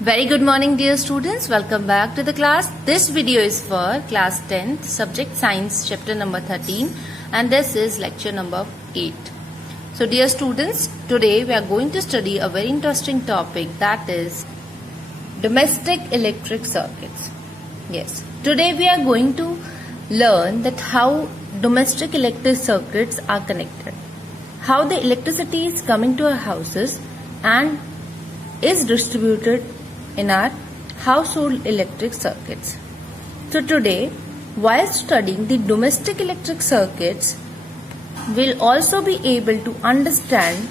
Very good morning dear students, welcome back to the class. This video is for class 10th subject science chapter number 13 and this is lecture number 8. So dear students, today we are going to study a very interesting topic, that is domestic electric circuits. Yes, today we are going to learn that how domestic electric circuits are connected, how the electricity is coming to our houses and is distributed in our household electric circuits. So today, while studying the domestic electric circuits, we'll also be able to understand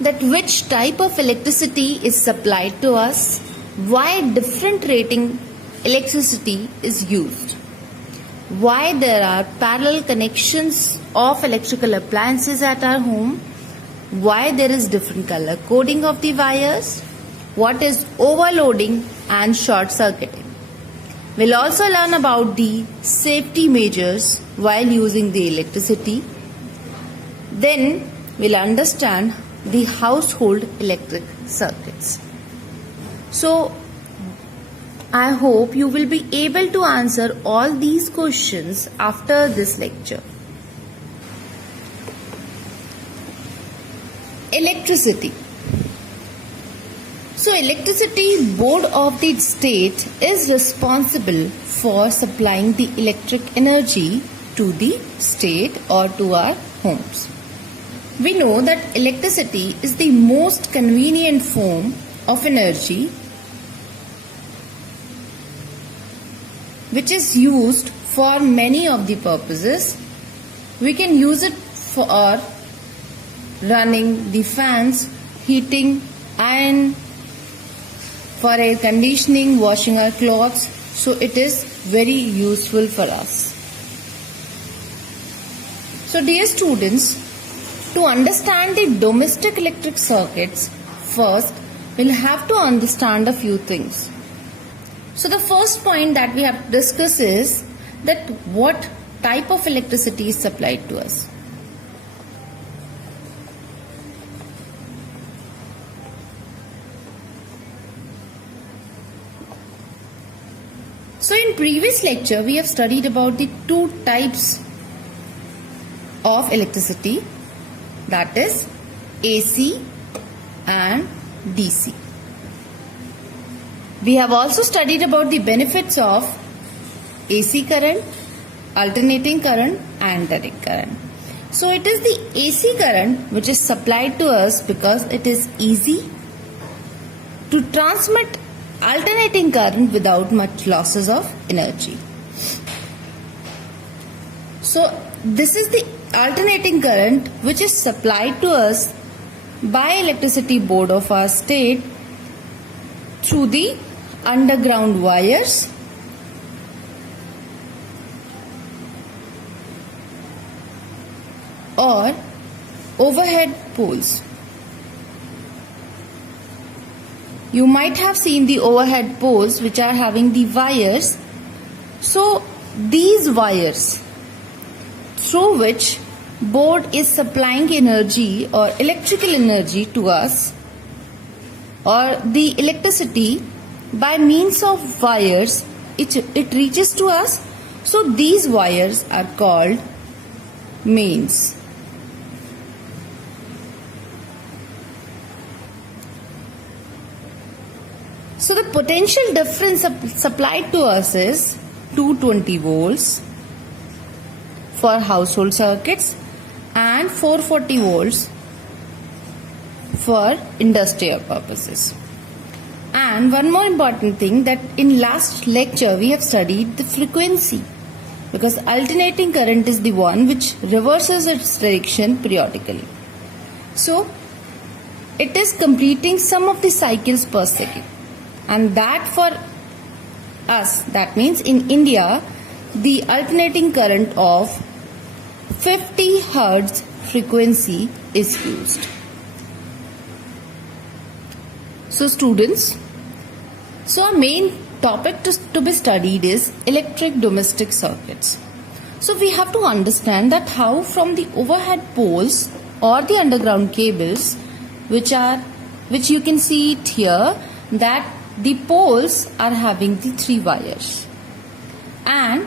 that which type of electricity is supplied to us, why different rating electricity is used, why there are parallel connections of electrical appliances at our home, why there is different color coding of the wires, what is overloading and short circuiting. We'll also learn about the safety measures while using the electricity. Then we'll understand the household electric circuits. So I hope you will be able to answer all these questions after this lecture. Electricity. So electricity board of the state is responsible for supplying the electric energy to the state or to our homes. We know that electricity is the most convenient form of energy which is used for many of the purposes. We can use it for running the fans, heating, iron, for air conditioning, washing our clothes. So it is very useful for us. So dear students, to understand the domestic electric circuits, first we'll have to understand a few things. So the first point that we have to discuss is that what type of electricity is supplied to us. So in previous lecture we have studied about the two types of electricity, that is AC and DC. We have also studied about the benefits of AC current, alternating current and direct current. So it is the AC current which is supplied to us because it is easy to transmit alternating current without much losses of energy. So this is the alternating current which is supplied to us by electricity board of our state through the underground wires or overhead poles. You might have seen the overhead poles which are having the wires. So these wires through which board is supplying energy or electrical energy to us, or the electricity by means of wires it reaches to us. So these wires are called mains. So the potential difference supplied to us is 220 volts for household circuits and 440 volts for industrial purposes. And one more important thing, that in last lecture we have studied the frequency, because alternating current is the one which reverses its direction periodically. So it is completing some of the cycles per second. And that for us, that means in India, the alternating current of 50 Hertz frequency is used. So students, so our main topic to be studied is electric domestic circuits. So we have to understand that how from the overhead poles or the underground cables which are which you can see it here, that the poles are having the 3 wires, and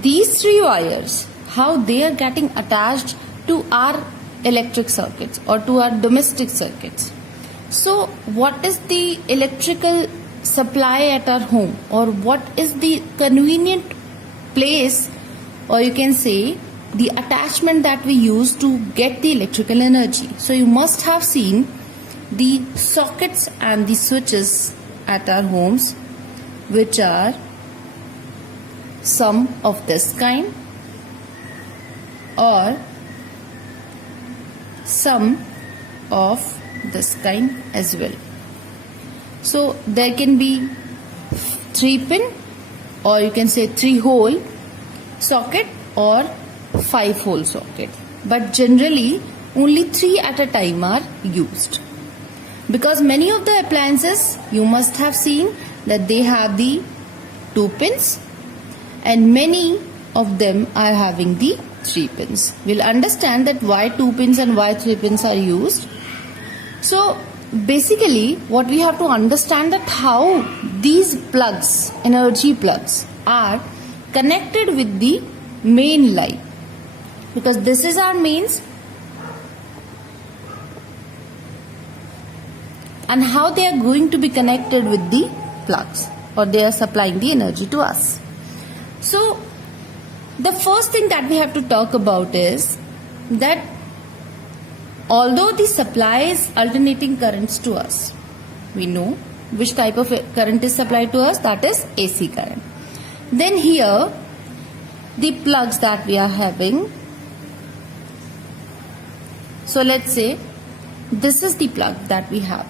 these 3 wires, how they are getting attached to our electric circuits or to our domestic circuits. So what is the electrical supply at our home, or what is the convenient place, or you can say the attachment that we use to get the electrical energy? So you must have seen the sockets and the switches at our homes, which are some of this kind or some of this kind as well. So there can be 3 pin, or you can say 3 hole socket or 5 hole socket, but generally only 3 at a time are used, because many of the appliances you must have seen that they have the 2 pins, and many of them are having the 3 pins. We'll understand that why 2 pins and why 3 pins are used. So basically what we have to understand that how these plugs, energy plugs, are connected with the main line, because this is our mains, and how they are going to be connected with the plugs, or they are supplying the energy to us. So the first thing that we have to talk about is that although the supplies alternating currents to us, we know which type of current is supplied to us, that is AC current. Then here the plugs that we are having, so let's say this is the plug that we have.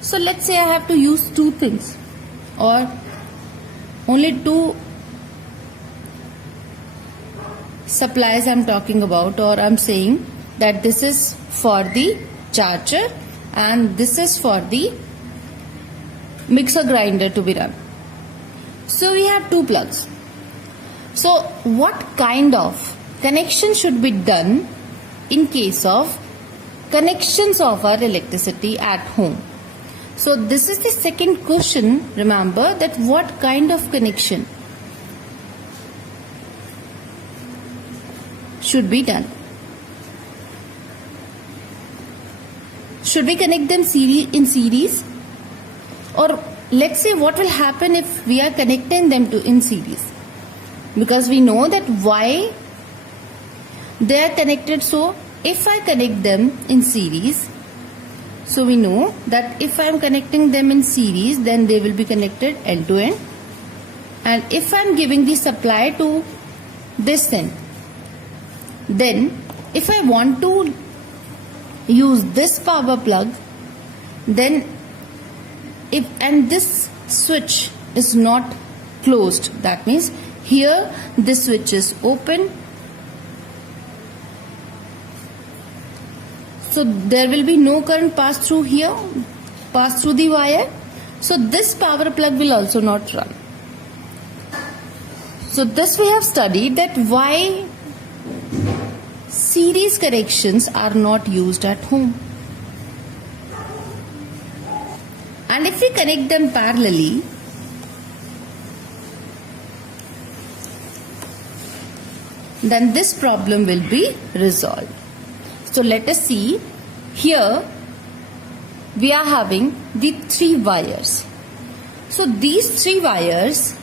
So let's say I have to use 2 things, or only 2 supplies I'm talking about, or I'm saying that this is for the charger and this is for the mixer grinder to be run. So we have 2 plugs. So what kind of connection should be done in case of connections of our electricity at home? So this is the second question. Remember that what kind of connection should be done? Should we connect them in series? Or let's say what will happen if we are connecting them in series? Because we know that why they are connected. So if I connect them in series, so we know that if I am connecting them in series, then they will be connected end to end. And if I am giving the supply to this end, then if I want to use this power plug, then and this switch is not closed, that means here this switch is open, so there will be no current pass through here, pass through the wire, so this power plug will also not run. So this we have studied, that why series connections are not used at home. And if we connect them parallelly, then this problem will be resolved. So let us see, here we are having the 3 wires. So these 3 wires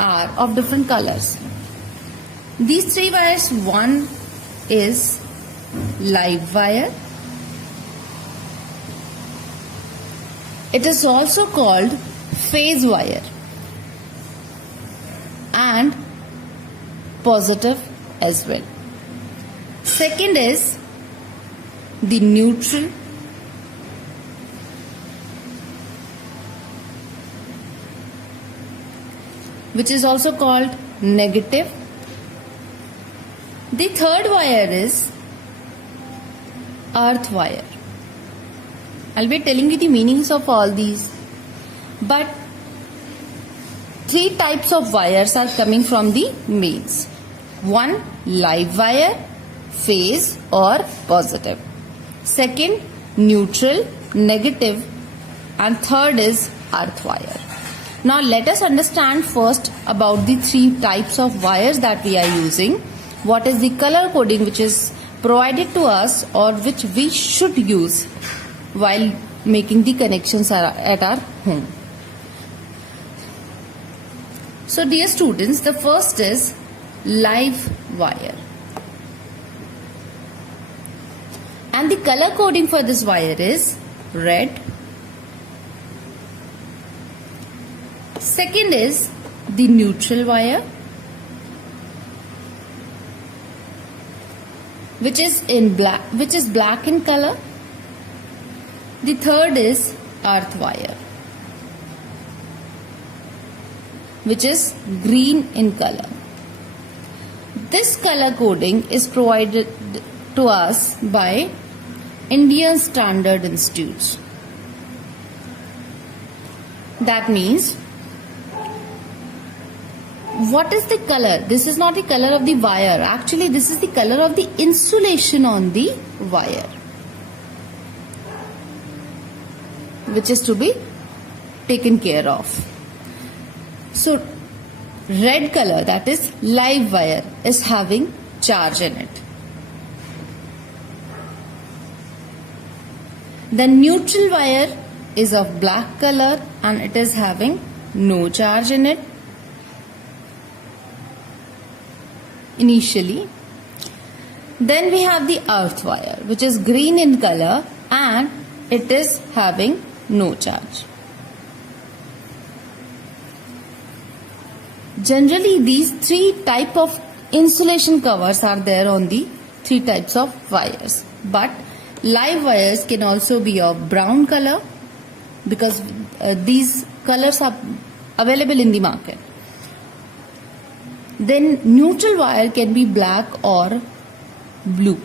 are of different colors. These 3 wires, one is live wire. It is also called phase wire and positive as well. Second is the neutral, which is also called negative. The third wire is earth wire. I'll be telling you the meanings of all these, but 3 types of wires are coming from the mains. One, live wire, phase or positive. Second, neutral, negative, and third is earth wire. Now let us understand first about the three types of wires that we are using. What is the color coding which is provided to us or which we should use while making the connections at our home. So dear students, the first is live wire. And the color coding for this wire is red. Second is the neutral wire, which is black in color. The third is earth wire, which is green in color. This color coding is provided to us by Indian Standard Institute. That means, what is the color? This is not the color of the wire. Actually, this is the color of the insulation on the wire, which is to be taken care of. So, red color, that is live wire, is having charge in it. The neutral wire is of black color and it is having no charge in it initially. Then we have the earth wire, which is green in color and it is having no charge. Generally, these three types of insulation covers are there on the three types of wires. But live wires can also be of brown color because these colors are available in the market. Then neutral wire can be black or blue.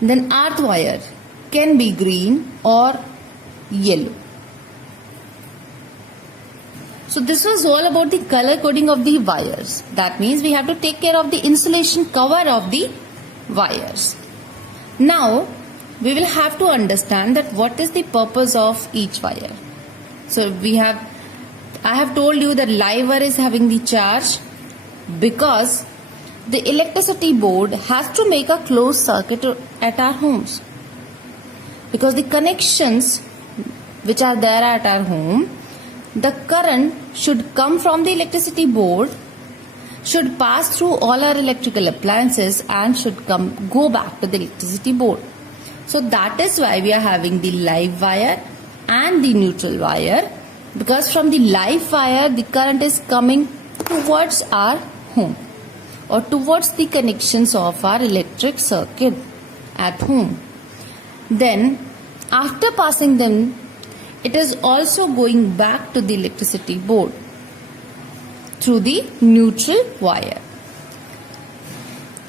Then earth wire can be green or yellow. So this was all about the color coding of the wires. That means we have to take care of the insulation cover of the wires. Now we will have to understand that what is the purpose of each wire. So I have told you that live wire is having the charge because the electricity board has to make a closed circuit at our homes. Because the connections which are there at our home, the current should come from the electricity board, should pass through all our electrical appliances and should go back to the electricity board. So that is why we are having the live wire and the neutral wire, because from the live wire the current is coming towards our home or towards the connections of our electric circuit at home. Then after passing them, it is also going back to the electricity board through the neutral wire.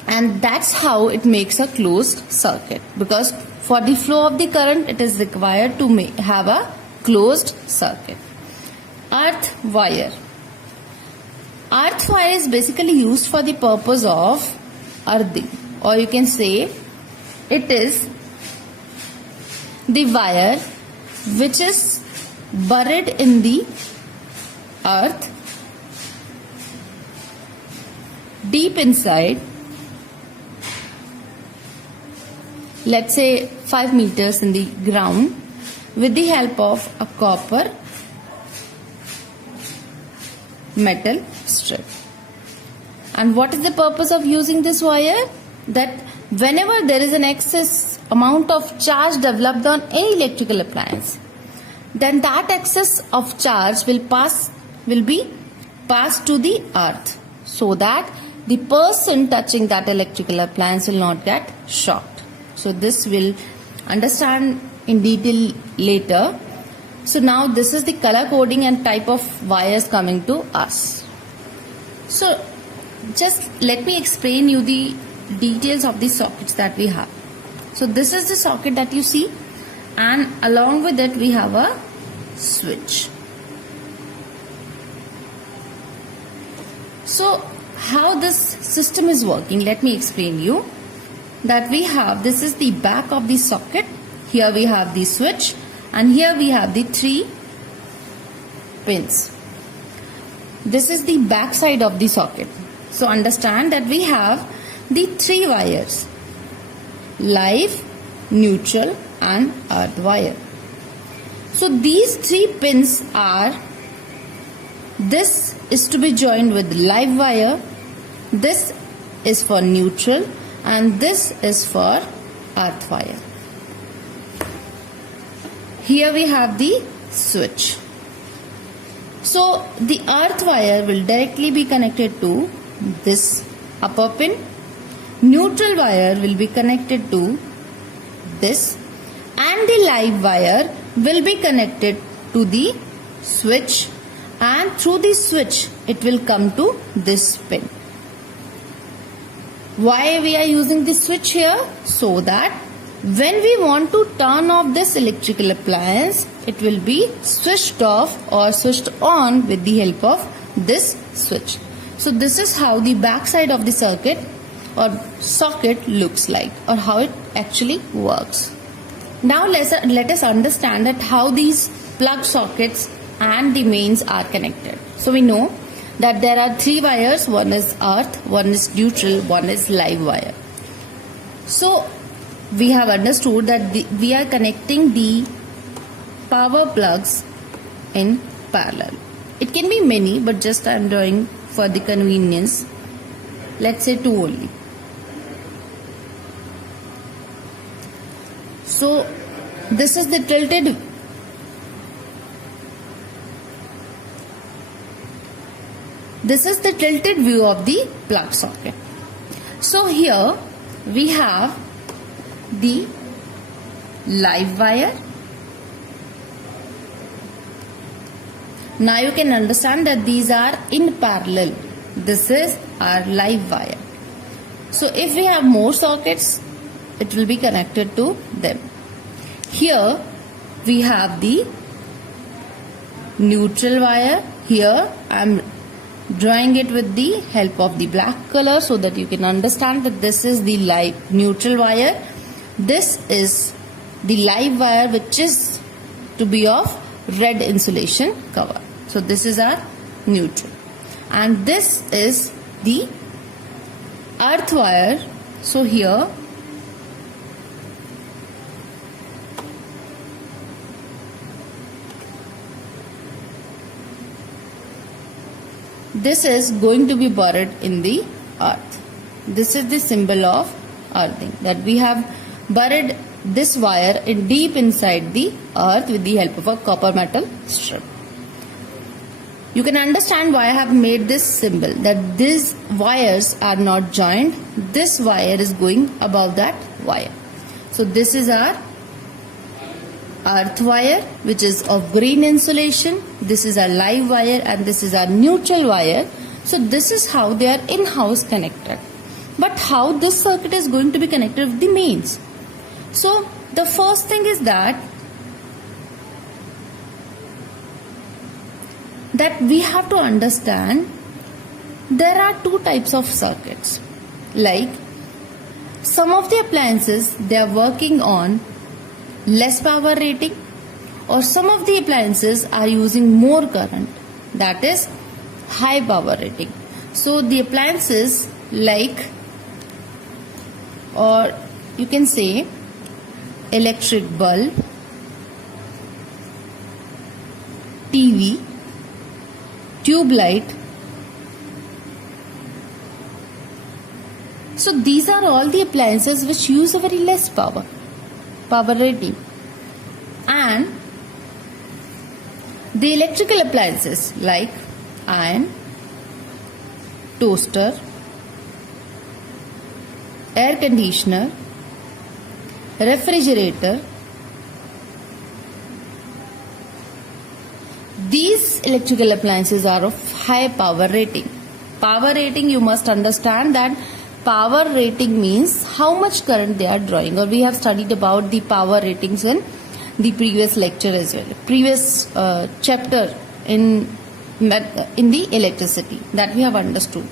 And that's how it makes a closed circuit, because for the flow of the current it is required to have a closed circuit. Earth wire. Earth wire is basically used for the purpose of earthing, or you can say it is the wire which is buried in the earth deep inside, let's say 5 meters in the ground, with the help of a copper metal strip. And what is the purpose of using this wire? That whenever there is an excess amount of charge developed on any electrical appliance, then that excess of charge will be passed to the earth, so that the person touching that electrical appliance will not get shocked. So this will understand in detail later. So now this is the color coding and type of wires coming to us. So just let me explain you the details of the sockets that we have. So this is the socket that you see, and along with it we have a switch. So how this system is working, let me explain you. That we have, this is the back of the socket. Here we have the switch, and here we have the 3 pins. This is the back side of the socket. So understand that we have the 3 wires: live, neutral and earth wire. So these 3 pins are, this is to be joined with live wire, this is for neutral, and this is for earth wire. Here we have the switch. So the earth wire will directly be connected to this upper pin. Neutral wire will be connected to this, and the live wire will be connected to the switch, and through the switch it will come to this pin. Why we are using the switch here? So that when we want to turn off this electrical appliance, it will be switched off or switched on with the help of this switch. So this is how the back side of the circuit or socket looks like, or how it actually works. Now let us understand that how these plug sockets and the mains are connected. So we know that there are 3 wires, one is earth, one is neutral, one is live wire. So we have understood that we are connecting the power plugs in parallel. It can be many, but just I am drawing for the convenience. Let's say 2 only. So this is the tilted view of the plug socket. So here we have the live wire. Now you can understand that these are in parallel. This is our live wire. So if we have more sockets, it will be connected to them. Here we have the neutral wire. Here I am drawing it with the help of the black color so that you can understand that this is the live neutral wire. This is the live wire, which is to be of red insulation cover. So this is our neutral, and this is the earth wire. So here this is going to be buried in the earth. This is the symbol of earthing, that we have buried this wire in deep inside the earth with the help of a copper metal strip. You can understand why I have made this symbol, that these wires are not joined. This wire is going above that wire. So this is our earth wire, which is of green insulation. This is our live wire, and this is our neutral wire. So this is how they are in-house connected. But how this circuit is going to be connected with the mains? So the first thing is that we have to understand there are 2 types of circuits. Like some of the appliances, they are working on less power rating, or some of the appliances are using more current, that is high power rating. So the appliances like, or you can say electric bulb, TV, tube light. So these are all the appliances which use a very less power rating. And the electrical appliances like iron, toaster, air conditioner, refrigerator, these electrical appliances are of high power rating. Power rating, you must understand that power rating means how much current they are drawing, or we have studied about the power ratings in the previous lecture as well, previous chapter in the electricity, that we have understood.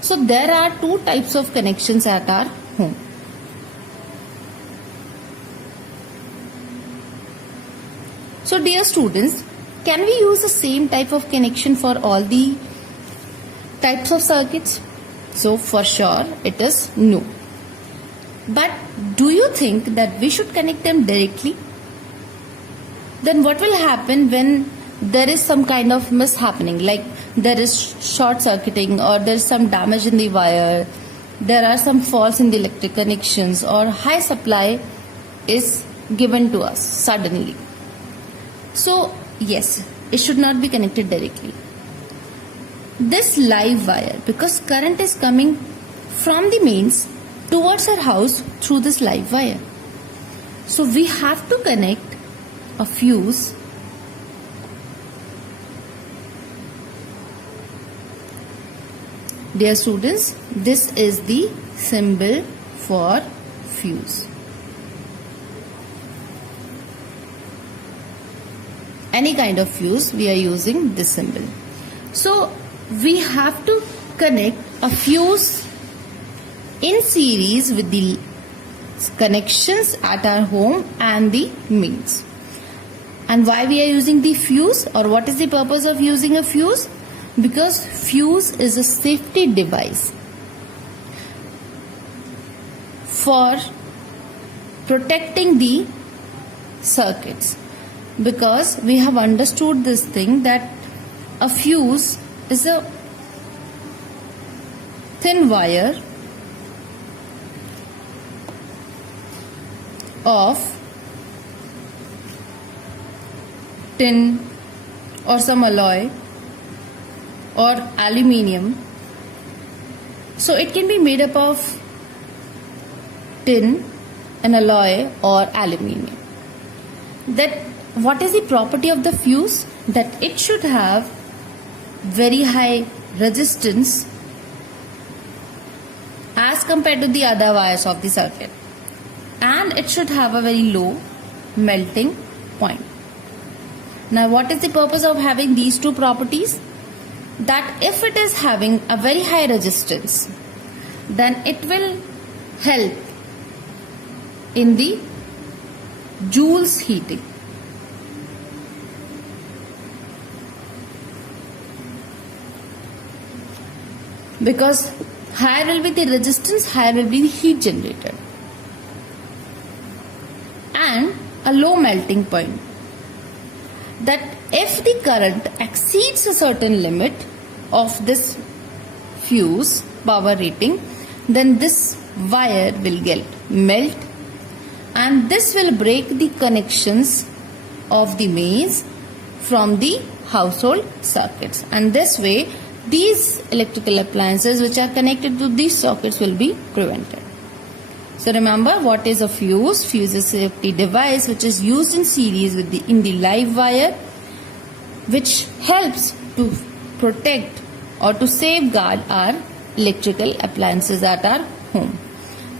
So there are two types of connections at our home. So dear students, can we use the same type of connection for all the types of circuits? So for sure it is no. But do you think that we should connect them directly? Then what will happen when there is some kind of mishappening, like there is short circuiting or there is some damage in the wire, there are some faults in the electric connections, or high supply is given to us suddenly? So yes, it should not be connected directly. This live wire, because current is coming from the mains towards our house through this live wire. So we have to connect a fuse Dear students, this is the symbol for fuse. Any kind of fuse, we are using this symbol. So we have to connect a fuse in series with the connections at our home and the mains. And why we are using the fuse, or what is the purpose of using a fuse? Because fuse is a safety device for protecting the circuits. Because we have understood this thing that a fuse is a thin wire of tin or some alloy or aluminium. So it can be made up of tin, an alloy or aluminium. That what is the property of the fuse? That it should have very high resistance as compared to the other wires of the circuit, and it should have a very low melting point. Now what is the purpose of having these two properties? That if it is having a very high resistance, then it will help in the Joule's heating. Because higher will be the resistance, higher will be the heat generated. And a low melting point. That if the current exceeds a certain limit of this fuse power rating, then this wire will get melt, and this will break the connections of the mains from the household circuits, and this way these electrical appliances which are connected to these sockets will be prevented. So remember, what is a fuse? Fuse is a safety device which is used in series with in the live wire, which helps to protect or to safeguard our electrical appliances at our home.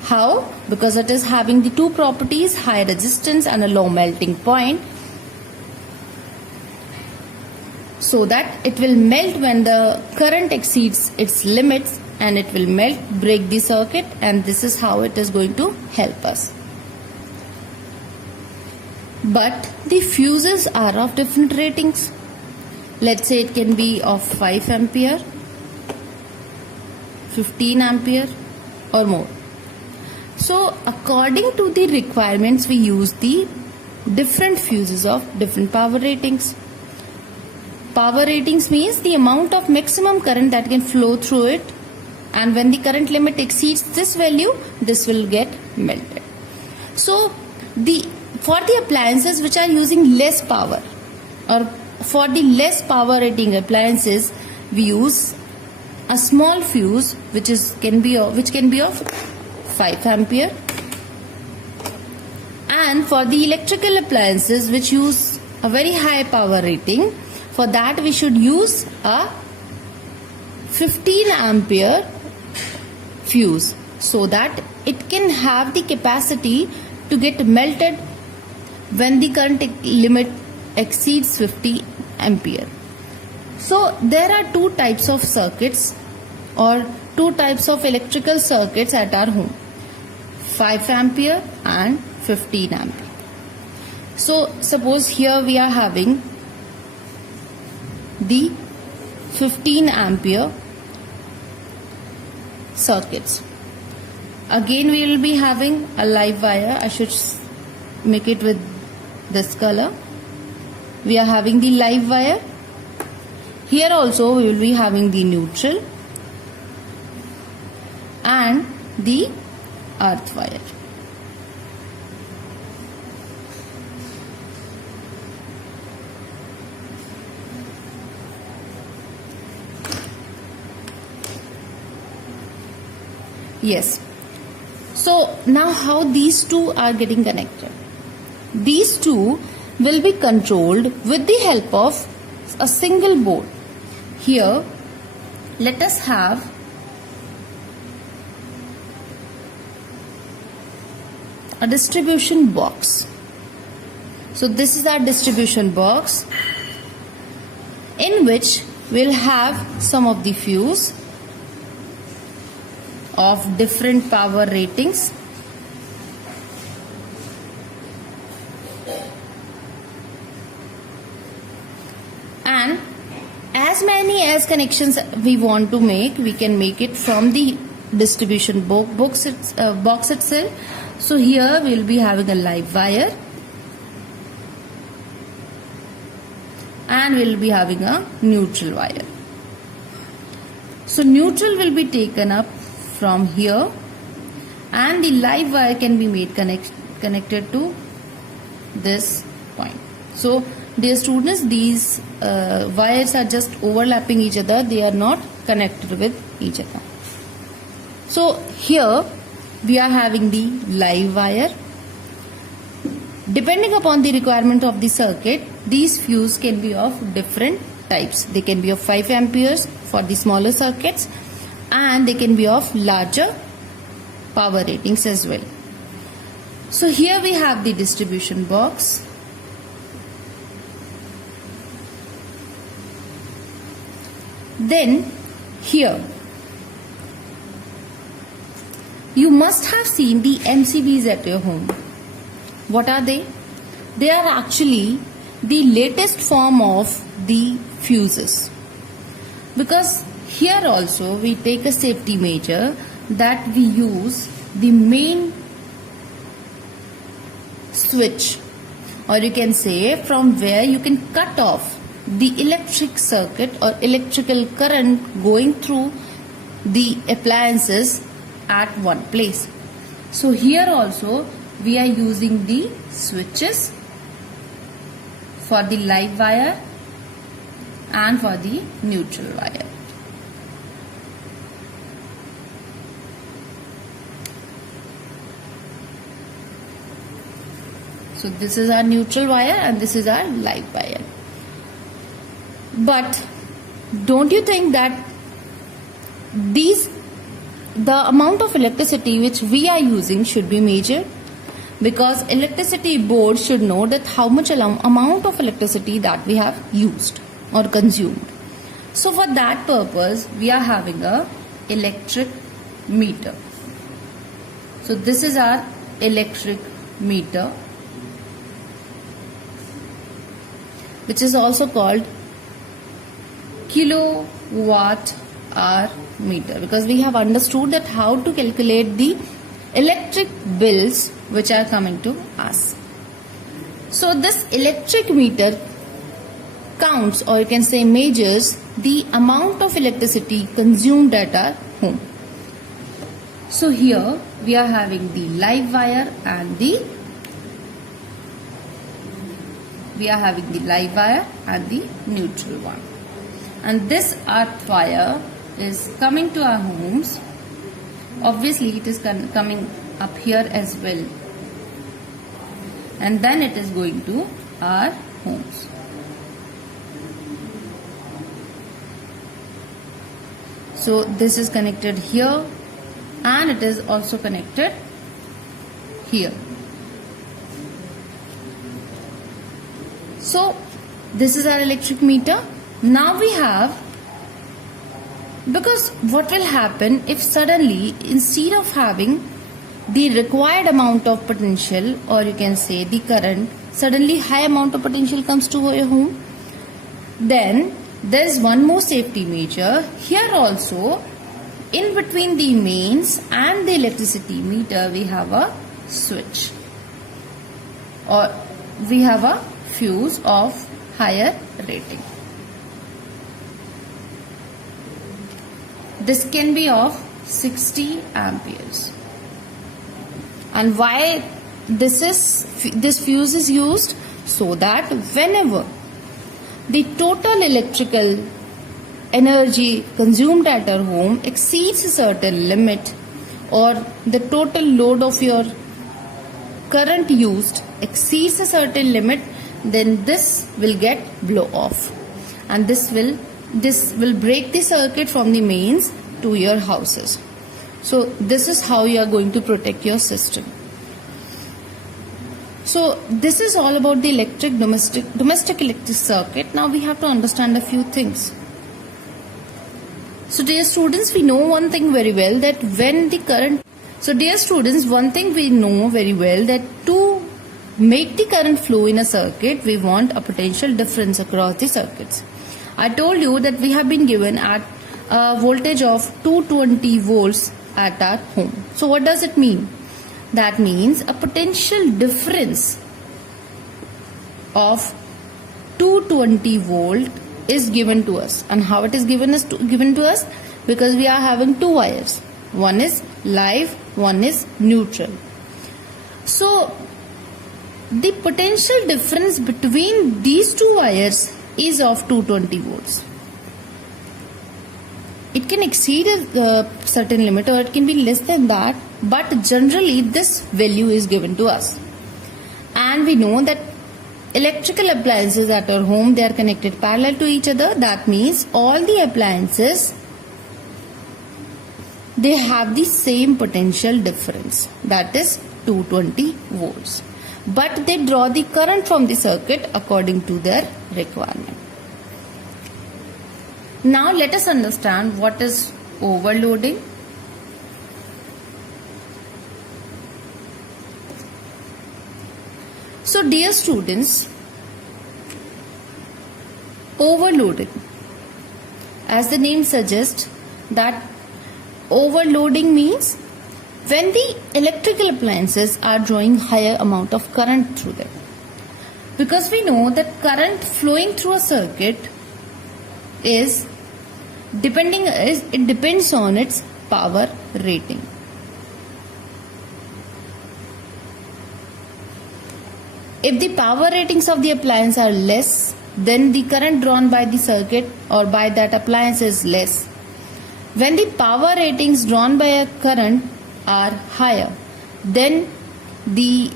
How? Because it is having the two properties, high resistance and a low melting point, so that it will melt when the current exceeds its limits, and it will melt, break the circuit, and this is how it is going to help us. But the fuses are of different ratings. Let's say it can be of 5 ampere, 15 ampere or more. So according to the requirements, we use the different fuses of different power ratings. Power ratings means the amount of maximum current that can flow through it, and when the current limit exceeds this value, this will get melted. So for the appliances which are using less power, or for the less power rating appliances, we use a small fuse which can be of 5 ampere. And for the electrical appliances which use a very high power rating, for that we should use a 15 ampere fuse, so that it can have the capacity to get melted when the current limit exceeds 50 ampere. So there are two types of circuits or two types of electrical circuits at our home, 5 ampere and 15 ampere. So suppose here we are having the 15 ampere circuits. Again we will be having a live wire. I should make it with this color. We are having the live wire. Here also we will be having the neutral and the earth wire. Yes. So now how these two are getting connected? These two will be controlled with the help of a single board. Here let us have a distribution box. So this is our distribution box, in which we'll have some of the fuse of different power ratings. And as many as connections we want to make, we can make it from the distribution box itself. So here we will be having a live wire and we will be having a neutral wire. So neutral will be taken up from here and the live wire can be made connected to this point. So dear students, these wires are just overlapping each other, they are not connected with each other. So here we are having the live wire. Depending upon the requirement of the circuit, these fuse can be of different types. They can be of 5 amperes for the smaller circuits and they can be of larger power ratings as well. So here we have the distribution box. Then here you must have seen the MCBs at your home. What are they? They are actually the latest form of the fuses, because here also we take a safety measure that we use the main switch, or you can say from where you can cut off the electric circuit or electrical current going through the appliances at one place. So here also we are using the switches for the live wire and for the neutral wire. So this is our neutral wire and this is our live wire. But don't you think that the amount of electricity which we are using should be measured? Because electricity board should know that how much amount of electricity that we have used or consumed. So for that purpose we are having a electric meter. So this is our electric meter, which is also called kilowatt hour meter, because we have understood that how to calculate the electric bills which are coming to us. So this electric meter counts, or you can say measures, the amount of electricity consumed at our home. So here we are having the live wire and the neutral one. And this earth wire is coming to our homes. Obviously it is coming up here as well, and then it is going to our homes. So this is connected here and it is also connected here. So this is our electric meter. Now we have Because what will happen if suddenly, instead of having the required amount of potential, or you can say the current, suddenly high amount of potential comes to your home? Then there is one more safety measure. Here also, in between the mains and the electricity meter, we have a switch, or we have a fuse of higher rating. This can be of 60 amperes. And why this fuse is used? So that whenever the total electrical energy consumed at our home exceeds a certain limit, or the total load of your current used exceeds a certain limit, then this will get blow off, and this will break the circuit from the mains to your houses. So this is how you are going to protect your system. So this is all about the domestic electric circuit. Now we have to understand a few things. So dear students, we know one thing very well, that when the current... So dear students, one thing we know very well, that to make the current flow in a circuit, we want a potential difference across the circuits. I told you that we have been given at a voltage of 220 volts at our home. So what does it mean? That means a potential difference of 220 volt is given to us. And how it is given to us? Because we are having two wires. One is live, one is neutral. So the potential difference between these two wires is of 220 volts. It can exceed a certain limit, or it can be less than that, but generally this value is given to us. And we know that electrical appliances at our home, they are connected parallel to each other. That means all the appliances, they have the same potential difference, that is 220 volts. But they draw the current from the circuit according to their requirement. Now let us understand what is overloading. So dear students, overloading, as the name suggests, that overloading means when the electrical appliances are drawing higher amount of current through them. Because we know that current flowing through a circuit it depends on its power rating. If the power ratings of the appliance are less, then the current drawn by the circuit or by that appliance is less. When the power ratings drawn by a current are higher, then the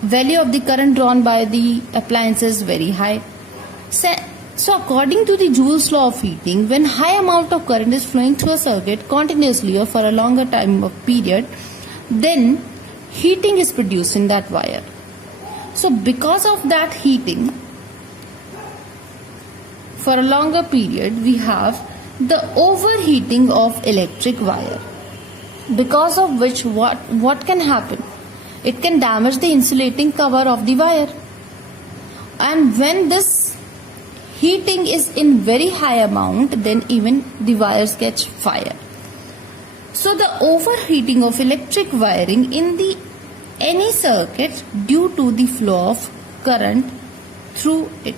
value of the current drawn by the appliance is very high. So according to the Joule's law of heating, when high amount of current is flowing through a circuit continuously or for a longer time of period, then heating is produced in that wire. So because of that heating, for a longer period, we have the overheating of electric wire. Because of which what can happen? It can damage the insulating cover of the wire. And when this heating is in very high amount, then even the wires catch fire. So the overheating of electric wiring in any circuit due to the flow of current through it.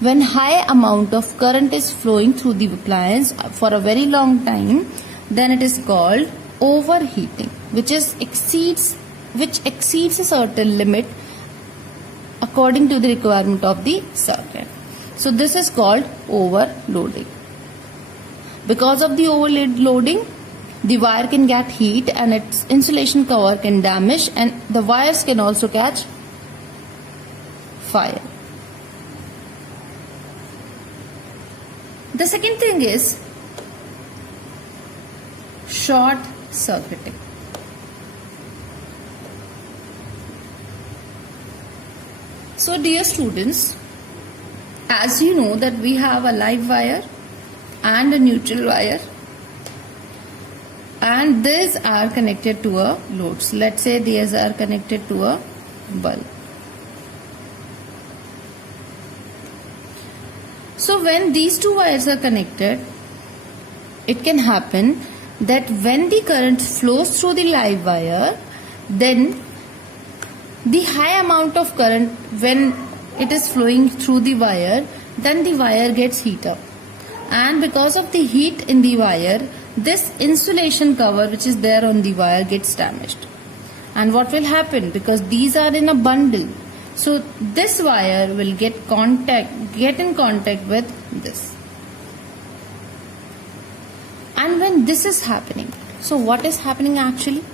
When high amount of current is flowing through the appliance for a very long time, then it is called overheating, which exceeds a certain limit according to the requirement of the circuit. So this is called overloading. Because of the overloading, the wire can get heat and its insulation cover can damage, and the wires can also catch fire. The second thing is short circuiting. So dear students, as you know that we have a live wire and a neutral wire, and these are connected to a load. So let's say these are connected to a bulb. So when these two wires are connected, it can happen that when the current flows through the live wire, then the high amount of current, when it is flowing through the wire, then the wire gets heat up, and because of the heat in the wire, this insulation cover which is there on the wire gets damaged. And what will happen, because these are in a bundle, so this wire will get in contact with this. And when this is happening, so what is happening actually?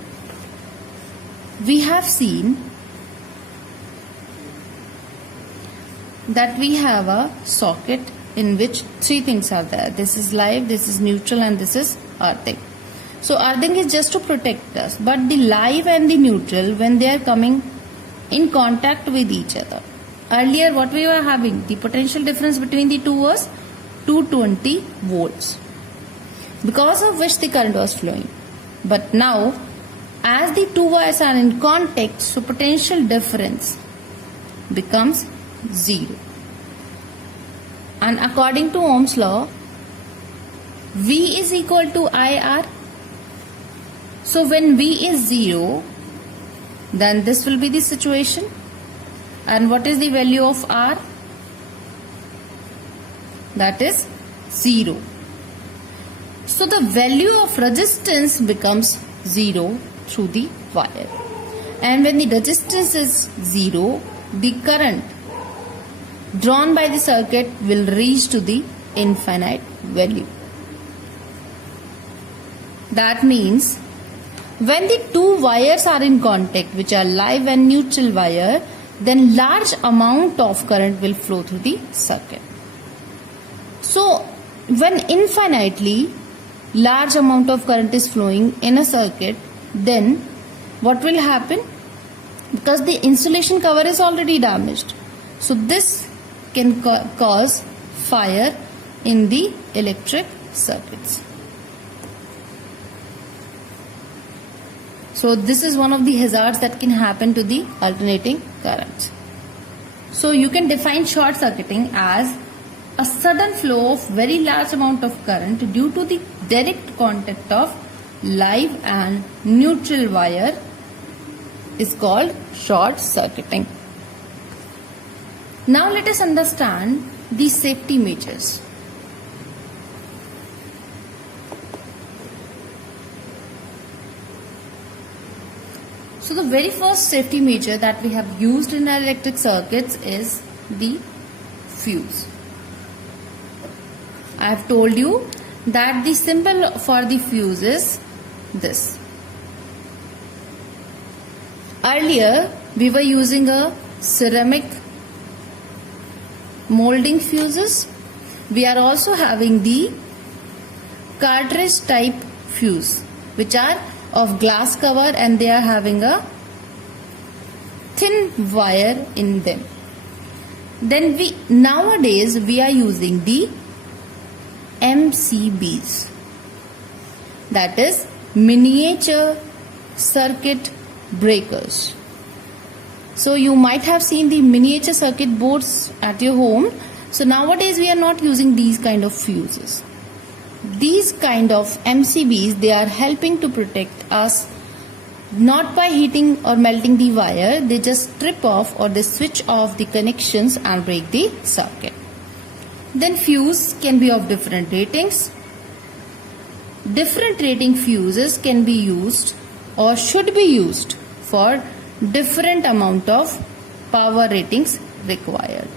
We have seen that we have a socket in which three things are there. This is live, this is neutral, and this is earthing. So earthing is just to protect us, but the live and the neutral, when they are coming in contact with each other, earlier what we were having, the potential difference between the two was 220 volts, because of which the current was flowing. But now, as the two wires are in contact, so potential difference becomes 0. And according to Ohm's law, V is equal to IR. So when V is 0, then this will be the situation. And what is the value of R? That is 0. So the value of resistance becomes 0 through the wire. And when the resistance is 0, the current drawn by the circuit will reach to the infinite value. That means when the two wires are in contact, which are live and neutral wire, then large amount of current will flow through the circuit. So when infinitely large amount of current is flowing in a circuit, then what will happen? Because the insulation cover is already damaged, so this can cause fire in the electric circuits. So this is one of the hazards that can happen to the alternating currents. So you can define short circuiting as a sudden flow of very large amount of current due to the direct contact of live and neutral wire is called short circuiting. Now let us understand the safety measures. So the very first safety measure that we have used in our electric circuits is the fuse. I have told you that the symbol for the fuse is this. Earlier we were using a ceramic molding fuses. We are also having the cartridge type fuse, which are of glass cover, and they are having a thin wire in them. Then nowadays we are using the MCBs, that is miniature circuit breakers. So you might have seen the miniature circuit boards at your home. So nowadays we are not using these kind of fuses. These kind of MCBs, they are helping to protect us not by heating or melting the wire. They just strip off or they switch off the connections and break the circuit. Then fuse can be of different ratings. Different rating fuses can be used or should be used for different amount of power ratings required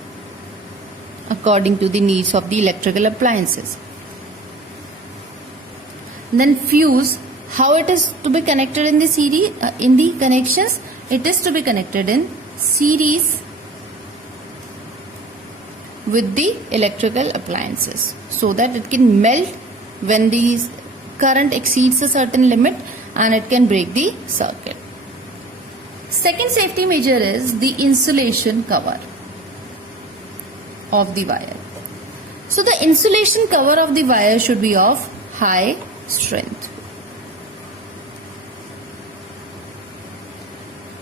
according to the needs of the electrical appliances. Then fuse, how it is to be connected in the series, in the connections, it is to be connected in series with the electrical appliances so that it can melt when the current exceeds a certain limit and it can break the circuit. Second safety measure is the insulation cover of the wire. So the insulation cover of the wire should be of high strength.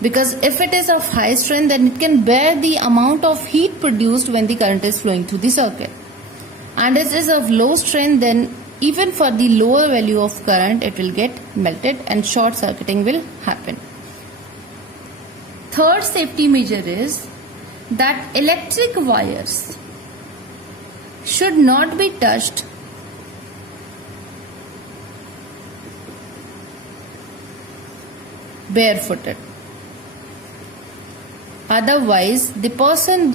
Because if it is of high strength, then it can bear the amount of heat produced when the current is flowing through the circuit. And if it is of low strength, then even for the lower value of current, it will get melted and short circuiting will happen. Third safety measure is that electric wires should not be touched barefooted. Otherwise, the person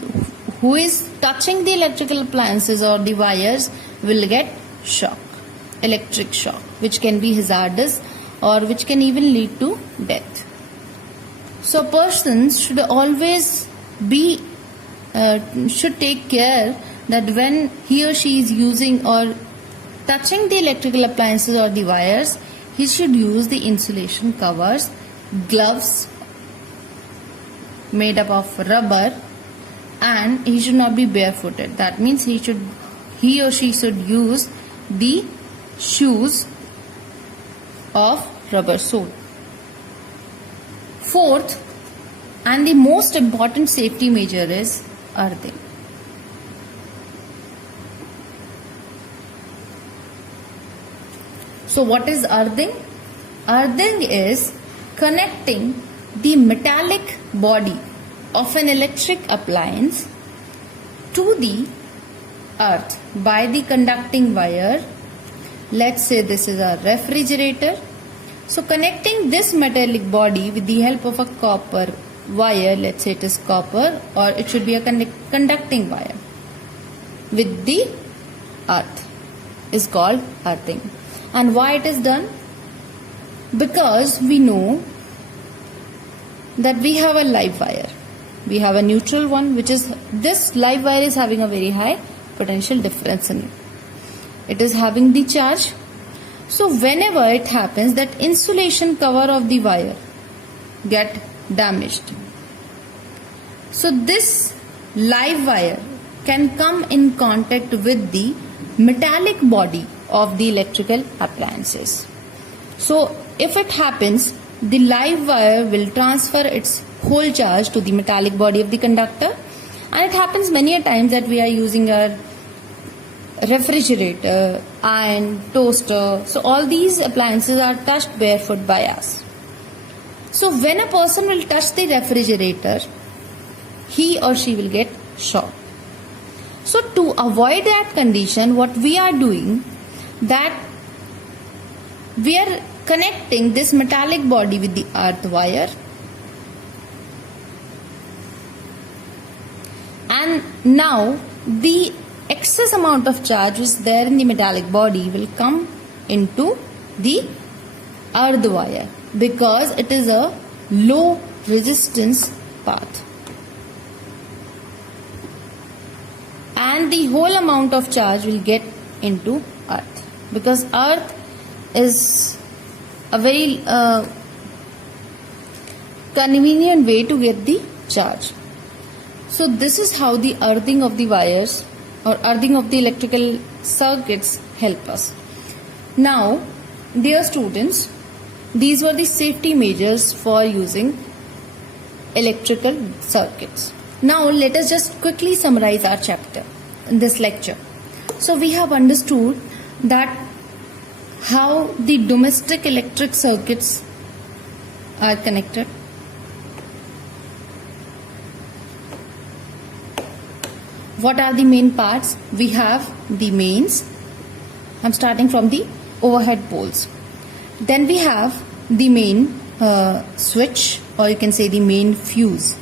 who is touching the electrical appliances or the wires will get shock, electric shock, which can be hazardous or which can even lead to death. So persons should always should take care that when he or she is using or touching the electrical appliances or the wires, he should use the insulation covers, gloves made up of rubber, and he should not be barefooted. That means he or she should use the shoes of rubber sole. Fourth and the most important safety measure is earthing. So what is earthing? Earthing is connecting the metallic body of an electric appliance to the earth by the conducting wire. Let's say this is a refrigerator. So connecting this metallic body with the help of a copper wire, let's say it is copper, or it should be a conducting wire, with the earth is called earthing. And why it is done? Because we know that we have a live wire. We have a neutral one, which is this live wire is having a very high potential difference in it. It is having the charge. So whenever it happens that insulation cover of the wire get damaged, so this live wire can come in contact with the metallic body of the electrical appliances. So if it happens, the live wire will transfer its whole charge to the metallic body of the conductor, and it happens many a times that we are using a refrigerator, iron, toaster. So all these appliances are touched barefoot by us. So when a person will touch the refrigerator, he or she will get shocked. So to avoid that condition, what we are doing, that we are connecting this metallic body with the earth wire, and now the excess amount of charge which is there in the metallic body will come into the earth wire, because it is a low resistance path, and the whole amount of charge will get into earth, because earth is a very convenient way to get the charge. So this is how the earthing of the wires or earthing of the electrical circuits help us. Now, dear students, these were the safety measures for using electrical circuits. Now let us just quickly summarize our chapter in this lecture. So we have understood that how the domestic electric circuits are connected. What are the main parts? We have the mains. I'm starting from the overhead poles. Then we have the main switch, or you can say the main fuse.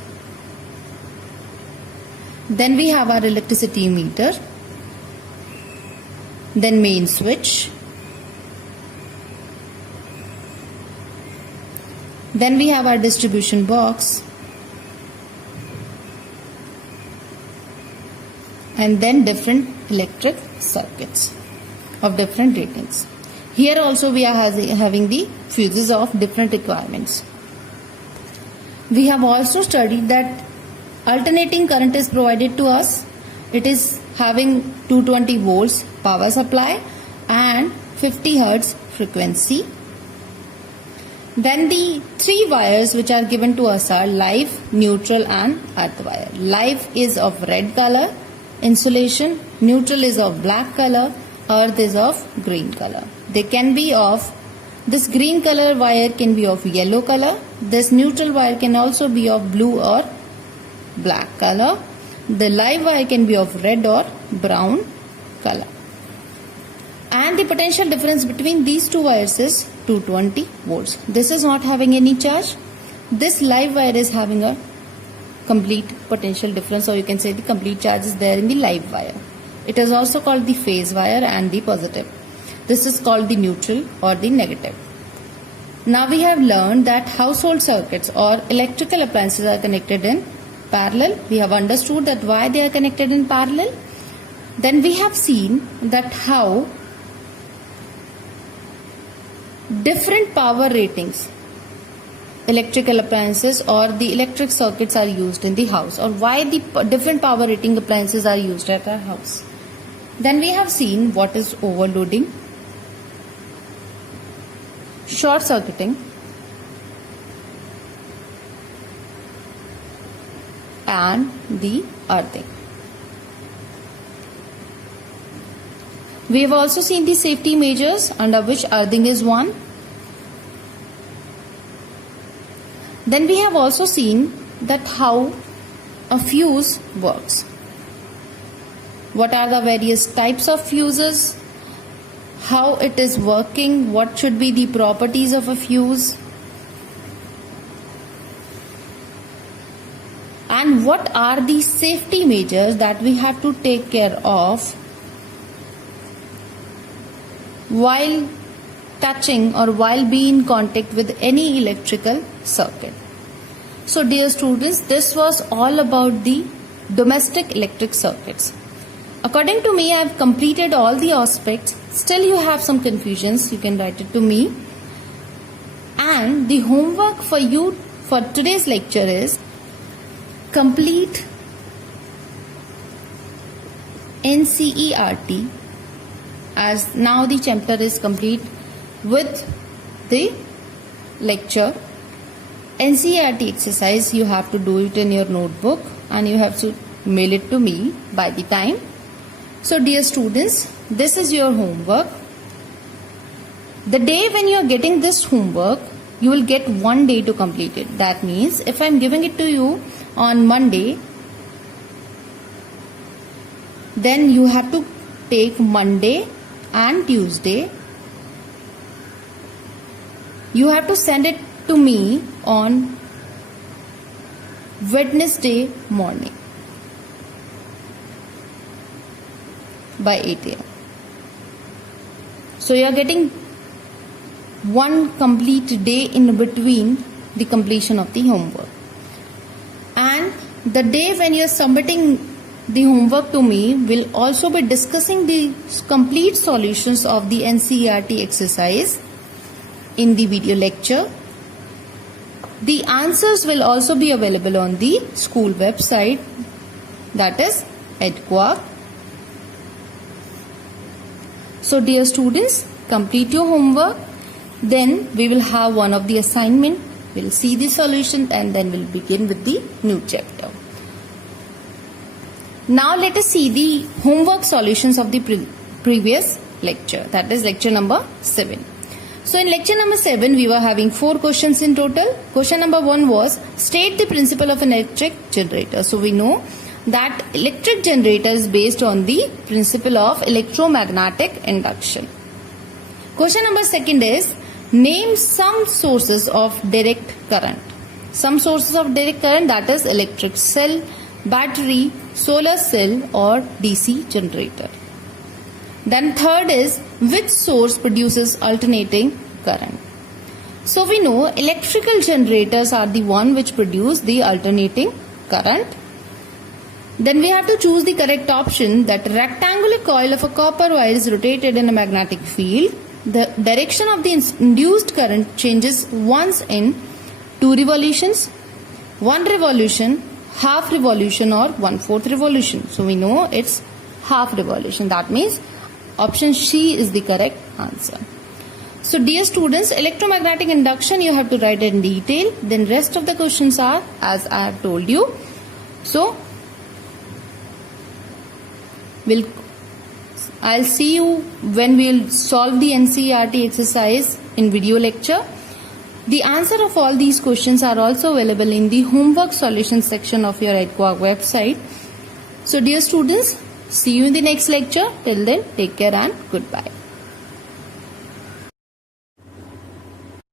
Then we have our electricity meter. Then main switch. Then we have our distribution box. And then different electric circuits of different ratings. Here also we are having the fuses of different requirements. We have also studied that alternating current is provided to us. It is having 220 volts power supply and 50 hertz frequency. Then the three wires which are given to us are live, neutral and earth wire. Live is of red color, insulation, neutral is of black color, earth is of green color. They can be of, this green color wire can be of yellow color, this neutral wire can also be of blue or black color, the live wire can be of red or brown color. And the potential difference between these two wires is 220 volts. This is not having any charge. This live wire is having a complete potential difference, or you can say the complete charge is there in the live wire. It is also called the phase wire and the positive. This is called the neutral or the negative. Now we have learned that household circuits or electrical appliances are connected in parallel. We have understood that why they are connected in parallel. Then we have seen that how different power ratings electrical appliances or the electric circuits are used in the house, or why the different power rating appliances are used at our house. Then we have seen what is overloading, short circuiting and the earthing. We have also seen the safety measures, under which earthing is one. Then we have also seen that how a fuse works. What are the various types of fuses, how it is working, what should be the properties of a fuse, and what are the safety measures that we have to take care of while touching or while being in contact with any electrical circuit. So dear students, this was all about the domestic electric circuits. According to me, I have completed all the aspects. Still you have some confusions, you can write it to me. And the homework for you for today's lecture is complete NCERT, as now the chapter is complete with the lecture. NCERT exercise, you have to do it in your notebook and you have to mail it to me by the time. So dear students, this is your homework. The day when you are getting this homework, you will get 1 day to complete it. That means if I am giving it to you on Monday, then you have to take Monday and Tuesday. You have to send it to me on Wednesday morning by 8 AM. So you are getting 1 complete day in between the completion of the homework. And the day when you are submitting the homework to me, will also be discussing the complete solutions of the NCERT exercise in the video lecture. The answers will also be available on the school website, that is EdQuark. So dear students, complete your homework. Then we will have one of the assignment. We will see the solution and then we'll begin with the new chapter. Now let us see the homework solutions of the previous lecture, that is lecture number 7. So in lecture number 7 we were having 4 questions in total. Question number 1 was state the principle of an electric generator. So we know that electric generator is based on the principle of electromagnetic induction. Question number 2 is name some sources of direct current. Some sources of direct current, that is electric cell, battery, solar cell or DC generator. Then third is which source produces alternating current. So we know electrical generators are the one which produce the alternating current. Then we have to choose the correct option, that rectangular coil of a copper wire is rotated in a magnetic field. The direction of the induced current changes once in 2 revolutions, 1 revolution, half revolution or 1/4 revolution. So we know it's half revolution. That means option C is the correct answer. So dear students, electromagnetic induction you have to write in detail. Then rest of the questions are as I have told you. So I'll see you when we'll solve the NCERT exercise in video lecture. The answer of all these questions are also available in the homework solution section of your EDQUAC website. So dear students, see you in the next lecture. Till then, take care and goodbye.